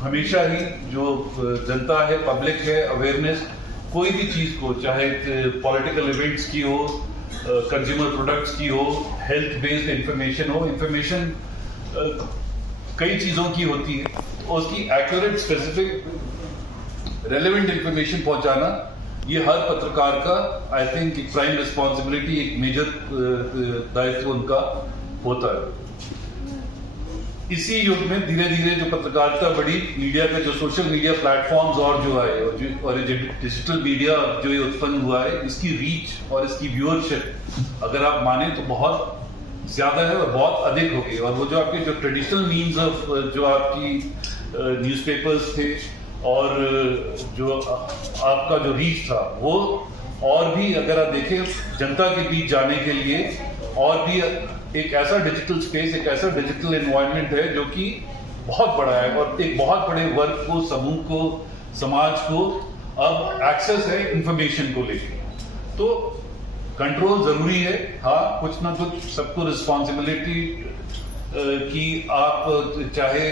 हमेशा ही जो जनता है, पब्लिक है, अवेयरनेस कोई भी चीज को, चाहे पॉलिटिकल इवेंट्स की हो, कंज्यूमर प्रोडक्ट्स की हो, हेल्थ बेस्ड इंफॉर्मेशन हो, इंफॉर्मेशन कई चीजों की होती है, उसकी एक्यूरेट, स्पेसिफिक, रेलेवेंट इंफॉर्मेशन पहुंचाना, ये हर पत्रकार का आई थिंक एक प्राइम रिस्पॉन्सिबिलिटी, एक मेजर दायित्व उनका होता है। इसी युग में धीरे धीरे जो पत्रकारिता बढ़ी, मीडिया के जो सोशल मीडिया प्लेटफॉर्म्स और जो आए, और जो डिजिटल मीडिया जो ये उत्पन्न हुआ है, इसकी रीच और इसकी व्यूअरशिप अगर आप माने तो बहुत ज्यादा है और बहुत अधिक हो गई। और वो जो आपके जो ट्रेडिशनल मीन्स ऑफ जो आपकी न्यूज़पेपर्स थे और जो आपका जो रीच था, वो और भी अगर आप देखें जनता के बीच जाने के लिए और भी एक ऐसा डिजिटल स्पेस, एक ऐसा डिजिटल एनवायरनमेंट है जो कि बहुत बड़ा है, और एक बहुत बड़े वर्ग को, समूह को, समाज को अब एक्सेस है इंफॉर्मेशन को लेकर। तो कंट्रोल जरूरी है, हाँ, कुछ ना कुछ सबको रिस्पॉन्सिबिलिटी कि आप चाहे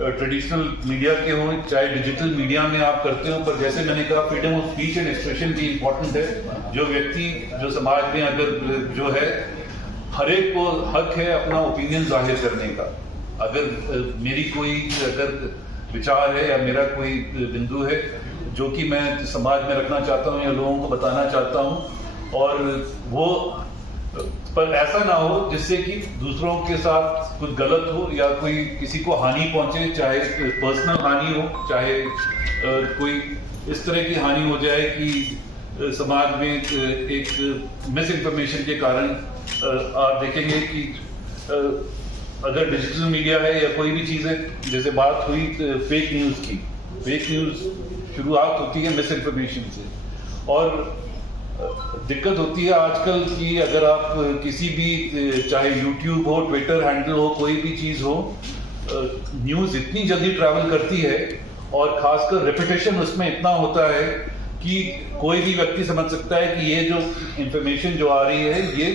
ट्रेडिशनल मीडिया के हो, चाहे डिजिटल मीडिया में आप करते हो, पर जैसे मैंने कहा freedom of speech and expression भी इम्पोर्टेंट है। जो व्यक्ति जो समाज में अगर जो है, हर एक को हक है अपना ओपिनियन जाहिर करने का। अगर मेरी कोई अगर विचार है या मेरा कोई बिंदु है जो कि मैं समाज में रखना चाहता हूँ या लोगों को बताना चाहता हूँ, और वो पर ऐसा ना हो जिससे कि दूसरों के साथ कुछ गलत हो या कोई किसी को हानि पहुंचे, चाहे पर्सनल हानि हो, चाहे कोई इस तरह की हानि हो जाए कि समाज में एक मिस इन्फॉर्मेशन के कारण आप देखेंगे कि अगर डिजिटल मीडिया है या कोई भी चीज है, जैसे बात हुई फेक न्यूज की, फेक न्यूज शुरुआत होती है मिस इन्फॉर्मेशन से। और दिक्कत होती है आजकल कि अगर आप किसी भी, चाहे यूट्यूब हो, ट्विटर हैंडल हो, कोई भी चीज हो, न्यूज इतनी जल्दी ट्रैवल करती है और खासकर रेपिटेशन उसमें इतना होता है कि कोई भी व्यक्ति समझ सकता है कि ये जो इंफॉर्मेशन जो आ रही है ये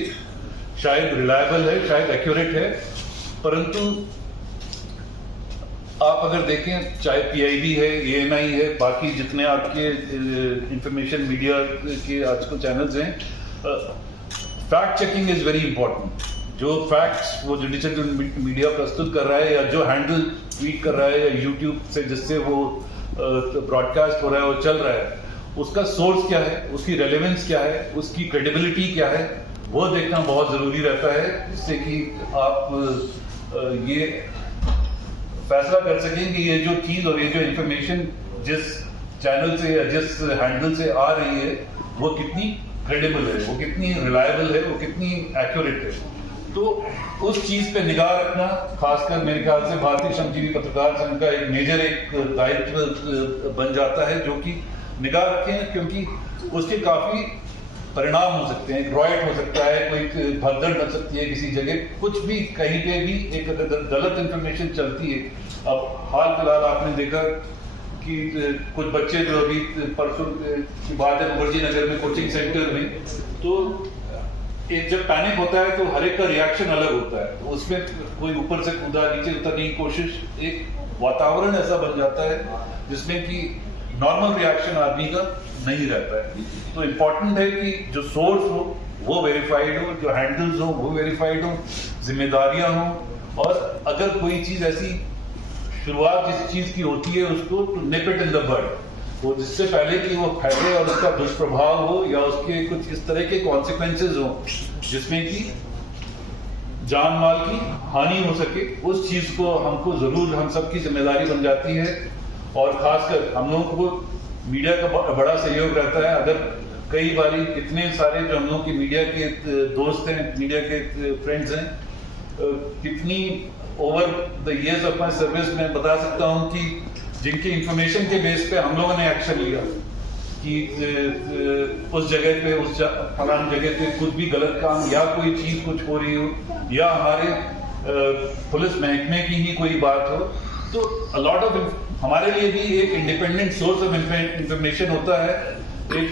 शायद रिलायबल है, शायद एक्यूरेट है, परंतु आप अगर देखें चाहे पीआईबी है, एएनआई है, बाकी जितने आपके इंफॉर्मेशन मीडिया के आजकल चैनल्स हैं, fact checking is very important. जो फैक्ट्स वो जो डिजिटल मीडिया प्रस्तुत कर रहा है या जो हैंडल ट्वीट कर रहा है या यूट्यूब से जिससे वो ब्रॉडकास्ट हो रहा है, वो चल रहा है, उसका सोर्स क्या है, उसकी रेलेवेंस क्या है, उसकी क्रेडिबिलिटी क्या है, वो देखना बहुत जरूरी रहता है, जिससे कि आप ये फैसला कर सकें कि ये जो चीज और ये जो इंफॉर्मेशन जिस चैनल से या जिस हैंडल से आ रही है वो कितनी क्रेडिबल है, वो कितनी रिलायबल है, वो कितनी एक्यूरेट है। तो उस चीज पे निगाह रखना खासकर मेरे ख्याल से भारतीय श्रमजीवी पत्रकार संघ का एक मेजर दायित्व बन जाता है, जो कि निगाह रखें, क्योंकि उसके काफी परिणाम हो सकते हैं। एक रॉयट हो सकता है, कोई भगदड़ बन सकती है किसी जगह, कुछ भी कहीं पे भी एक गलत इंफॉर्मेशन चलती है। अब हाल फिलहाल आपने देखा कि कुछ बच्चे जो अभी परसों की बात है मुखर्जी नगर में कोचिंग सेंटर में, तो एक जब पैनिक होता है तो हर एक का रिएक्शन अलग होता है, तो उसमें कोई ऊपर से कूदा, नीचे उतरने की कोशिश, एक वातावरण ऐसा बन जाता है जिसमें कि नॉर्मल रिएक्शन आदमी का नहीं रहता है। तो इम्पोर्टेंट है कि जो सोर्स हो वो वेरीफाइड हो, जो हैंडल्स हो वो वेरीफाइड हो, जिम्मेदारियां हो, और अगर कोई चीज ऐसी शुरुआत जिस चीज की होती है उसको to nip it in the bud, वो जिससे पहले कि वो फैले और उसका दुष्प्रभाव हो या उसके कुछ इस तरह के कॉन्सिक्वेंसेज हो जिसमें कि जान माल की हानि हो सके, उस चीज को हमको जरूर, हम सबकी जिम्मेदारी बन जाती है। और खासकर हम लोगों को मीडिया का बड़ा सहयोग रहता है। अगर कई बारी इतने सारे जो हम लोग की मीडिया के दोस्त हैं, मीडिया के फ्रेंड्स हैं, कितनी over the years of my service मैं बता सकता हूं कि जिनकी इंफॉर्मेशन के बेस पे हम लोगों ने एक्शन लिया कि उस जगह पे, उस फलान जगह पे कुछ भी गलत काम या कोई चीज कुछ हो रही हो या हमारे पुलिस महकमे की ही कोई बात हो, तो अलॉट ऑफ हमारे लिए भी एक इंडिपेंडेंट सोर्स ऑफ इंफॉर्मेशन होता है। एक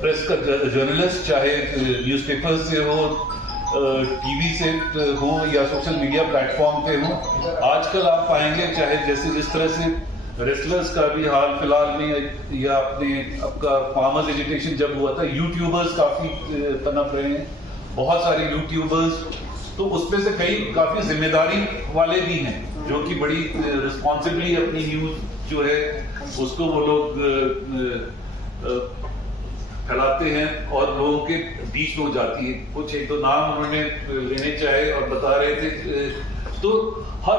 प्रेस का जर्नलिस्ट, चाहे न्यूज़पेपर से हो, टीवी से हो या सोशल मीडिया प्लेटफॉर्म पे हो, आजकल आप पाएंगे चाहे जैसे जिस तरह से रेसलर्स का भी हाल फिलहाल में, या आपका फार्मर्स एजुकेशन जब हुआ था, यूट्यूबर्स काफी पनप रहे हैं, बहुत सारे यूट्यूबर्स, तो उसमें से कई काफी जिम्मेदारी वाले भी हैं जो कि बड़ी रिस्पॉन्सिबली अपनी न्यूज जो है उसको वो लोग फैलाते हैं और लोगों के बीच में जाती है। कुछ एक दो नाम उन्होंने लेने चाहे और बता रहे थे, तो हर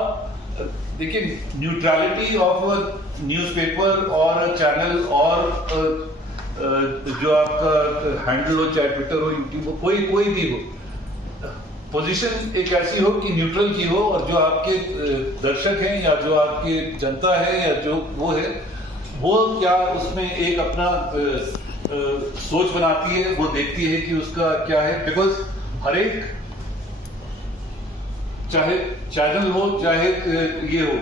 देखिए न्यूट्रलिटी ऑफ न्यूज़पेपर और चैनल और जो आपका हैंडल हो, चाहे ट्विटर हो, यूट्यूब हो, कोई भी हो, पोजीशन एक ऐसी हो कि न्यूट्रल की हो, और जो आपके दर्शक हैं या जो आपकी जनता है या जो वो है, वो क्या उसमें एक अपना सोच बनाती है, वो देखती है कि उसका क्या है। बिकॉज हर एक, चाहे चैनल हो चाहे ये हो,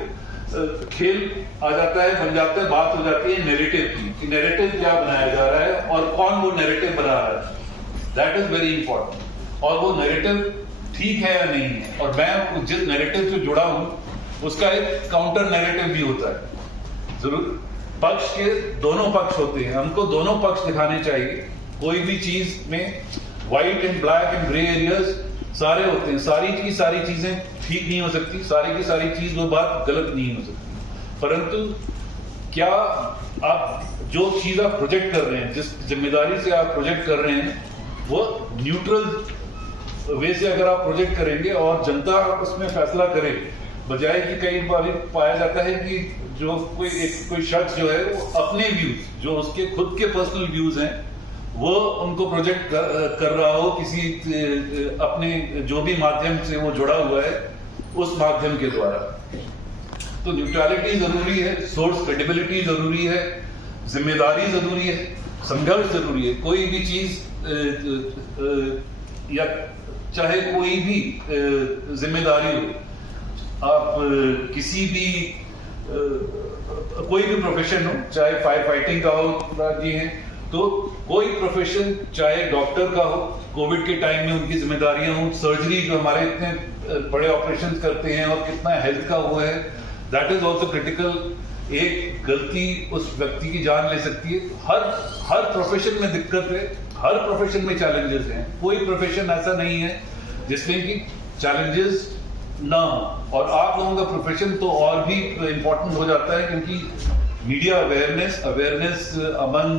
खेल आ जाता है, बन जाता है, बात हो जाती है नैरेटिव की, कि नैरेटिव क्या बनाया जा रहा है और कौन वो नैरेटिव बना रहा है। That is very important. और वो नैरेटिव ठीक है या नहीं है, और मैं जिस नैरेटिव से जुड़ा हूं उसका एक काउंटर नैरेटिव भी होता है। जरूर पक्ष के दोनों पक्ष होते हैं, हमको दोनों पक्ष दिखाने चाहिए। कोई भी चीज में white and black and grey areas सारे होते हैं, सारी की सारी चीजें ठीक नहीं हो सकती, सारी की सारी चीज वो बात गलत नहीं हो सकती, परंतु क्या आप जो चीज आप प्रोजेक्ट कर रहे हैं, जिस जिम्मेदारी से आप प्रोजेक्ट कर रहे हैं, वो न्यूट्रल वे से अगर आप प्रोजेक्ट करेंगे और जनता उसमें फैसला करे, बजाय कि कई बार पाया जाता है कि जो कोई शख्स जो है वो अपने व्यूज, जो उसके खुद के पर्सनल व्यूज हैं, वो उनको प्रोजेक्ट कर रहा हो किसी अपने जो भी माध्यम से वो जुड़ा हुआ है उस माध्यम के द्वारा। तो न्यूट्रलिटी जरूरी है, सोर्स क्रेडिबिलिटी जरूरी है, जिम्मेदारी जरूरी है, संघर्ष जरूरी है। कोई भी चीज या चाहे कोई भी जिम्मेदारी हो, आप किसी भी कोई भी प्रोफेशन हो, चाहे फायर फाइटिंग का हो जी हैं, तो कोई प्रोफेशन चाहे डॉक्टर का हो, कोविड के टाइम में उनकी जिम्मेदारियां हो, सर्जरी जो हमारे इतने बड़े ऑपरेशंस करते हैं और कितना हेल्थ का हुआ है, दैट इज ऑल्सो क्रिटिकल। एक गलती उस व्यक्ति की जान ले सकती है। हर प्रोफेशन में दिक्कत है, हर प्रोफेशन में चैलेंजेस हैं। कोई प्रोफेशन ऐसा नहीं है जिसमें कि चैलेंजेस ना हो। और आप लोगों का प्रोफेशन तो और भी इम्पोर्टेंट हो जाता है, क्योंकि media awareness among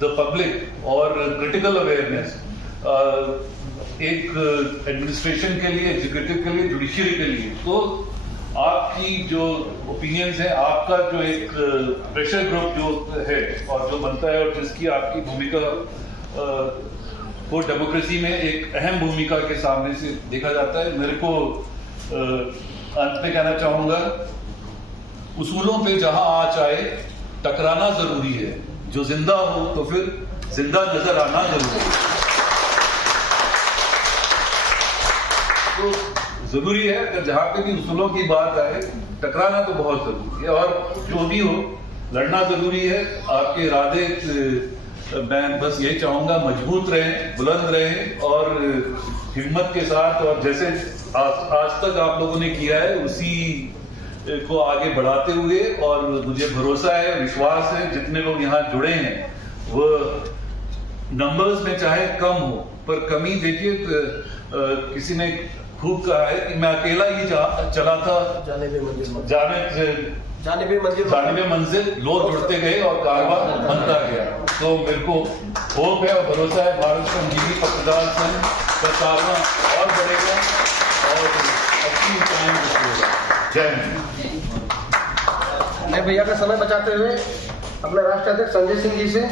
the public और क्रिटिकल अवेयरनेस एक एडमिनिस्ट्रेशन के लिए, एग्जीक्यूटिव के लिए, जुडिशियरी के लिए, तो आपकी जो ओपिनियंस है, आपका जो एक प्रेशर ग्रुप जो है और जो बनता है और जिसकी आपकी भूमिका को डेमोक्रेसी में एक अहम भूमिका के सामने से देखा जाता है। मेरे को अंत में कहना चाहूंगा, उसूलों पे जहां आँच आए टकराना जरूरी है। जो जिंदा हो तो फिर जिंदा नजर आना जरूरी है। तो जरूरी है कि जहां पे भी उसूलों की बात आए टकराना तो बहुत जरूरी है, और जो भी हो लड़ना जरूरी है। आपके इरादे मैं बस यही चाहूंगा मजबूत रहें, बुलंद रहें और हिम्मत के साथ, और जैसे आज तक आप लोगों ने किया है उसी को आगे बढ़ाते हुए। और मुझे भरोसा है, विश्वास है, जितने लोग यहाँ जुड़े हैं वो नंबर्स में चाहे कम हो, पर कमी देखिए किसी ने खूब कहा है कि मैं अकेला ही चला था जानिबे मंजिल, लोग जुड़ते गए और कारवां बनता गया। तो मेरे को होप है और भरोसा है भारत श्रमजीवी पत्रकार संघ का कारवां और बढ़ेगा और अच्छी ऊंचाइयों को छूएगा। जय हिंद। मैं भैया का समय बचाते हुए अपने राष्ट्रीय अध्यक्ष संजय सिंह जी से,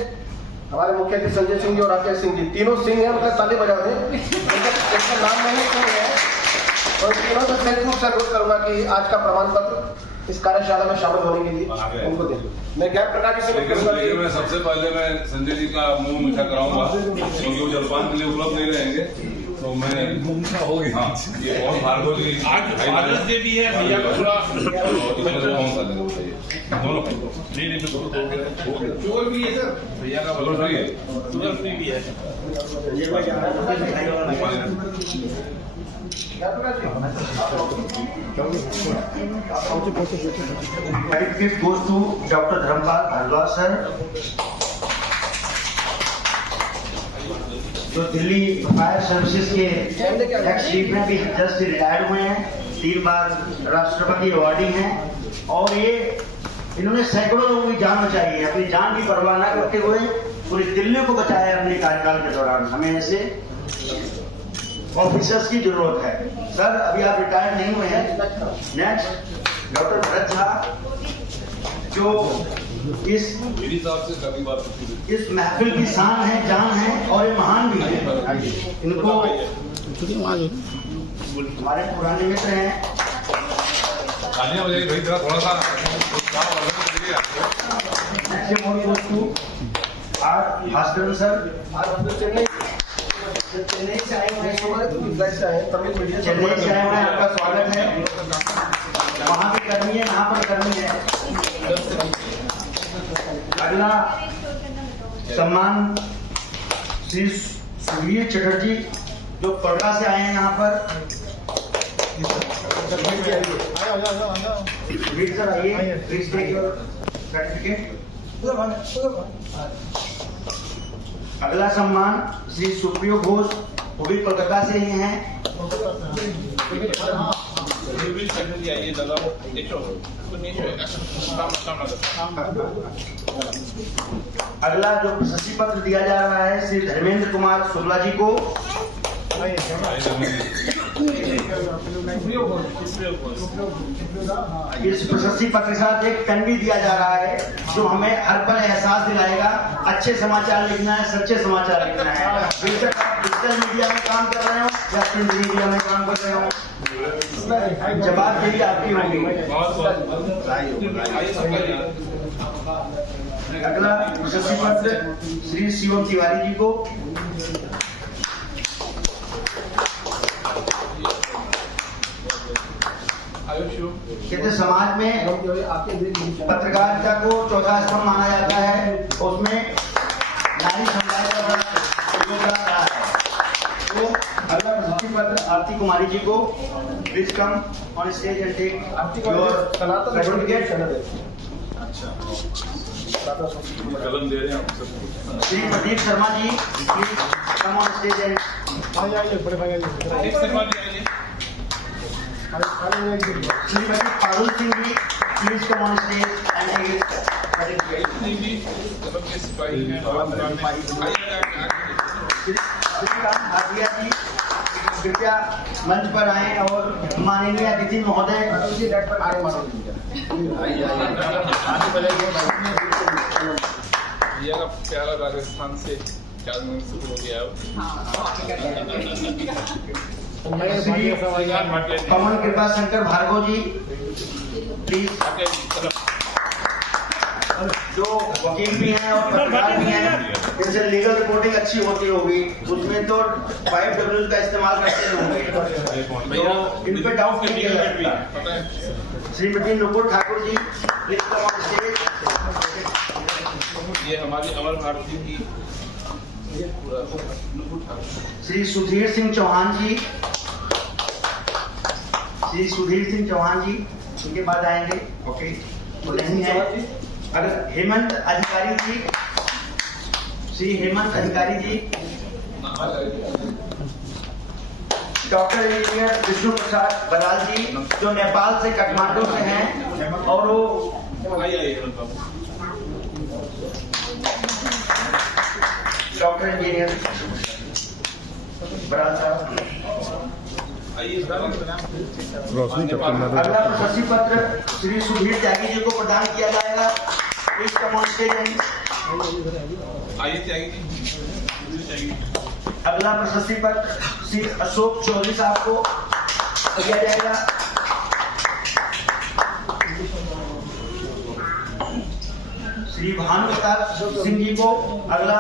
हमारे मुख्य अतिथि संजय सिंह जी और राकेश सिंह जी, तीनों सिंह हैं, मतलब ताली बजा दें। इनका नाम मैंने क्यों है और तीनों से फेसबुक से अनुरोध करूंगा कि आज का प्रमाण पत्र इस कार्यशाला में शामिल होने के लिए उनको दें। मैं ज्ञान प्रकाश जी से मैं सबसे पहले मैं संजय जी का मुंह मीठा कराऊंगा, क्योंकि वो जलपान के लिए उपलब्ध नहीं रहेंगे। तो मैं हो गया, हाँ, ये बहुत भार्गव जी आज फादर्स डे भी है, भैया का पूरा चोर भी है सर, भैया का बलोर भी है, भी है। Credit goes to Dr. Dharampal Bhardwaj sir, जो दिल्ली फायर सर्विसेज के एक्स चीफ में भी जस्ट रिटायर्ड हुए हैं, 3 बार राष्ट्रपति अवार्डी हैं, और ये इन्होंने सैकड़ों लोगों की जान बचाई है। अपनी जान की परवाह न करते हुए पूरी दिल्ली को बचाया अपने कार्यकाल के दौरान। हमें ऐसे ऑफिसर्स की जरूरत है। सर अभी आप रिटायर्ड नहीं हुए हैं। नेक्स्ट डॉक्टर भरत झा, जो इस महफिल की शान है, जान है और ये महान भी है। इनको हमारे पुराने मित्र हैं। थोड़ा सा भास्कर सर चेन्नई से आए हुए हैं, आपका स्वागत है। वहाँ भी कर्मी है, यहाँ पर कर्मी है। अगला सम्मान श्री सुवीर चटर्जी, जो पटना से आए हैं यहाँ पर। सुवीर सर आइए, प्लीज टेक योर सर्टिफिकेट। अगला सम्मान श्री सुप्रियो घोष, वो भी कोलकाता से ही हैं। अगला जो प्रशस्ति पत्र दिया जा रहा है श्री धर्मेंद्र कुमार शुक्ला जी को। इस प्रशस्ति पत्र के साथ एक पेन भी दिया जा रहा है, जो हमें हर पल एहसास दिलाएगा अच्छे समाचार लिखना है, सच्चे समाचार लिखना है। बेशक आप डिजिटल मीडिया में काम कर रहे हो, या प्रिंट मीडिया में काम कर रहे हो, जवाबदेही आपकी होगी। अगला प्रशस्ति पत्र श्री शिवम तिवारी जी को। कहते समाज में पत्रकारिता को चौथा स्तंभ माना जाता है, उसमें नारी समुदाय का बड़ा योगदान रहा है। तो अगला प्रशस्ति पत्र आरती कुमारी जी को। Please come on stage and take your certificate. कलम दे रहे हैं आप सबको। Shri Pradeep Sharma ji please come on stage and Shrimati Parul Singh ji please come on stage and Shrikant Bhatia ji कृपया मंच पर आए और माननीय अतिथि महोदय प्यारा राजस्थान से 4 मिनट शुरू हो गया श्री पवन कृपा शंकर भार्गव जी प्लीज, जो वकील भी हैं और पत्रकार भी हैं, जैसे लीगल रिपोर्टिंग अच्छी होती होगी उसमें तो 5W का इस्तेमाल करते होंगे, तो इन पे डाउट नहीं लगता। Shrimati Nupur Thakur ji please come on stage. ये हमारी अमर भारती की श्री सुधीर सिंह चौहान जी, श्री सुधीर सिंह चौहान जी उनके बाद आएंगे। ओके तो नहीं है। अगर हेमंत अधिकारी जी, श्री हेमंत अधिकारी जी, डॉक्टर इंजीनियर विष्णु प्रसाद बराल जी जो नेपाल से काठमांडू से हैं और वो डॉक्टर इंजीनियर बराल साहब। अगला प्रशस्ति पत्र श्री सुधीर त्यागी जी को प्रदान किया जाएगा। Please come on stage. अगला प्रशस्ति पत्र श्री अशोक चौधरी साहब को दिया जाएगा। श्री भानु प्रताप सिंह जी को अगला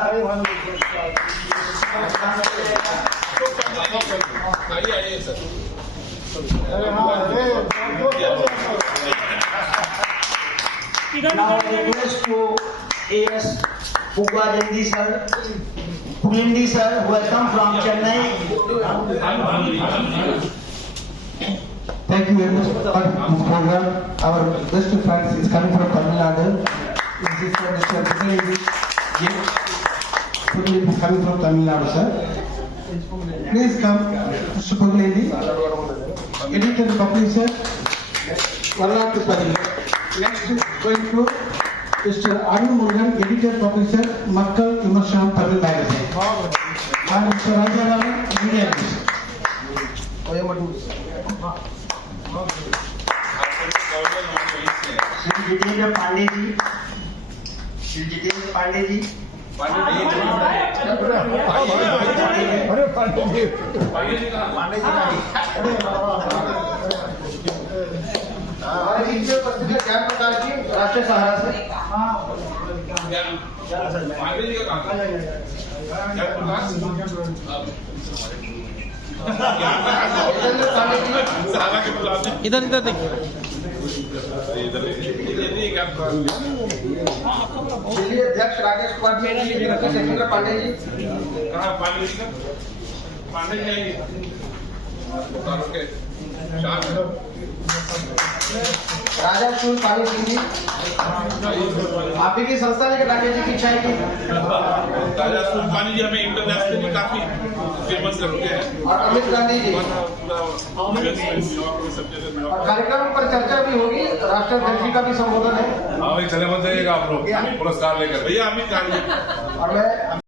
Now request to A.S. Pugwajandi sir, Pulindi sir, who has come from Chennai. Thank you very much for this program. Our best friend is coming from Tamil Nadu. This is for Mr. Pugwajandi. Pugwajandi is coming from Tamil Nadu, sir. Please come, Mr. Pugwajandi. Editor and publisher, Varlatu Padil. Next is going to Mr. Arun Murugan, editor publisher, Makkal Vimarsanam Tamil Magazine. And Mr. Rajaram, media editor. Shri Jitendra Pandey ji, Shri Jitendra Pandey ji, हमारे इनसे उपस्थित है ज्ञान प्रकाश जी राष्ट्रीय सहारा से। इधर इधर देखिए। जिले अध्यक्ष राकेश कुमार जी, सेक्रेटरी पांडे जी। कहाँ पांडे जी का? पांडे जी आएंगे। ओके। राजा सूर्य पानी सिंह जी, आप ही की संस्था लेकर राकेश जी की इच्छा है कि राजा सूर्य पानी जी हमें इंटरनेशनली काफी फेमस रखते हैं। और अमित गांधी जी। और कार्यक्रम पर चर्चा भी होगी, राष्ट्राध्यक्ष जी का भी संबोधन है। हाँ भाई चले मत जाइएगा आप लोग पुरस्कार लेकर। भैया अमित गांधी और मैं